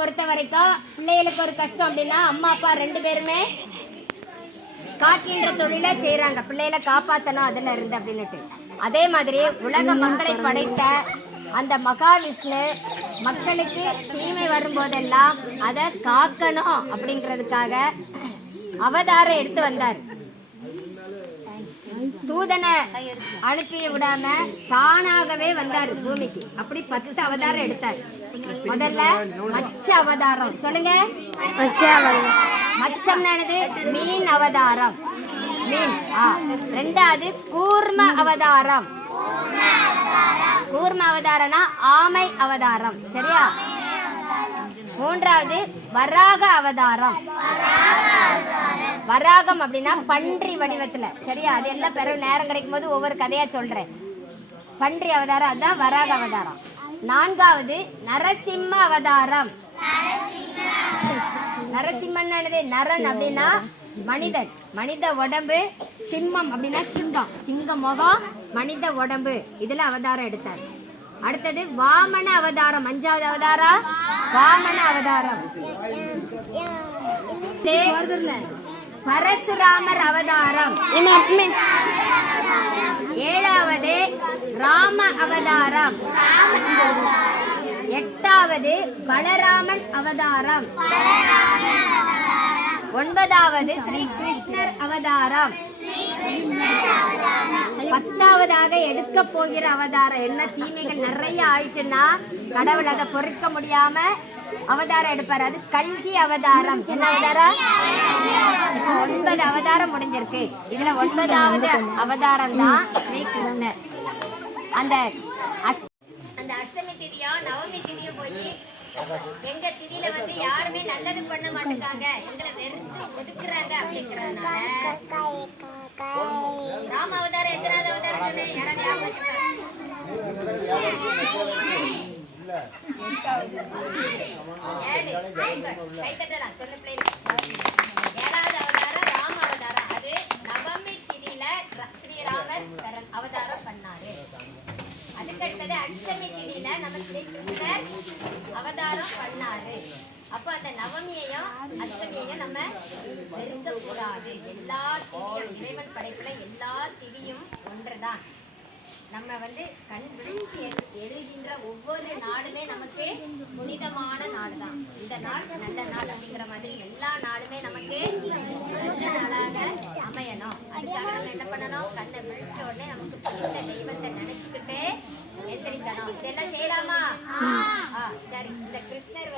பொறுத்த வரைக்கும் பிள்ளைகளுக்கு ஒரு கஷ்டம் அப்படின்னா அம்மா அப்பா 2 பேருமே காக்கின்ற தொழிலை செய்யறாங்க, பிள்ளைகளை காப்பாத்தணும் அதுல இருந்து அப்படின்னுட்டு. அதே மாதிரி உலக மக்களை படைத்த அந்த மகாவிஷ்ணு மக்களுக்கு தீமை வரும்போதெல்லாம் அதை காக்கணும் அப்படிங்கிறதுக்காக அவதாரம் எடுத்து வந்தார். தூதனை அனுப்பி விடாம தானாகவே வந்தாரு பூமிக்கு. அப்படி 10 அவதாரம் எடுத்தார். முதல்ல மச்ச அவதாரம் சொல்லுங்க. மச்சம்னானது மீன் அவதாரம், மீன். ரெண்டாவது கூர்ம அவதாரம். கூர்ம அவதாரம்னா ஆமை அவதாரம், சரியா? மூன்றாவது வராக அவதாரம். வராகம் அப்படின்னா பன்றி வடிவத்துல, சரியா? அது எல்லாம் பிறகு நேரம் கிடைக்கும் போது ஒவ்வொரு கதையா சொல்றேன். பன்றி அவதாரம் அதுதான் வராக அவதாரம். நான்காவது நரசிம்ம அவதாரம். நரசிம்மன் நரன் அப்படின்னா மனிதன், மனித உடம்பு. சிம்மம் அப்படின்னா சிங்கம், சிங்க முகம், மனித உடம்பு. இதுல அவதாரம் எடுத்தார். அடுத்தது வாமன அவதாரம். 5வது அவதாரம் வாமன அவதாரம். பரசுராமர் அவதாரம். 7வது ராம அவதாரம். 8வது பலராமன் அவதாரம். 9வது ஸ்ரீ கிருஷ்ணர் அவதாரம். 10வதாக எடுக்க போகிற அவதாரம். என்ன தீமைகள் நிறைய ஆயிடுச்சுன்னா கடவுள் அதை பொறுக்க முடியாம அவதாரம் எடுப்பாரு. அது கல்கி அவதாரம். என்ன அவதாரம்? 9 அவதாரம் முடிஞ்சிருக்கு. இதுல 9வது அவதாரம் தான் ஸ்ரீ கிருஷ்ணர். அந்த அஷ்டமி திதியா நவமி திதியும் போய் எங்க திதியில யாருமே நல்லது பண்ண மாட்டேங்காங்க, எங்களை வெறுத்து ஒதுக்குறாங்க அப்படிங்கறதுனால ராம அவதாரம் எத்தனாவது அவதாரம் சொன்னேன்? யாராவது ஏழாவது அவதாரம் ராம அவதாரம். அது நவமி திதியில ஸ்ரீராமர் அவதாரம் பண்ணாரு. அதுக்கடுத்தது அஷ்டமி திதியில நம்ம ஸ்ரீ கிருஷ்ணர் அவதாரம் பண்ணாரு. அப்போ அந்த நவமியையும் அஷ்டமியையும் நம்ம வெறுக்க கூடாது. எல்லா திதியும் இறைவன் படைப்புல எல்லா திதியும் ஒன்றுதான். நம்ம கண் விழிச்சு எழுகின்ற ஒவ்வொரு நாளுமே நமக்கு புனிதமான நாள் தான். இந்த நாள் நல்ல நாள் அப்படிங்கிற மாதிரி எல்லா நாளுமே நமக்கு நல்ல நாளாக அமையணும். அதுக்காக நம்ம என்ன பண்ணணும்? கண்ணை விழிச்ச உடனே நமக்கு பிடித்த தெய்வத்தை நினைச்சுக்கிட்டே எந்திரிக்கணும். இதெல்லாம் செய்யலாமா? சரி. இந்த கிருஷ்ணர்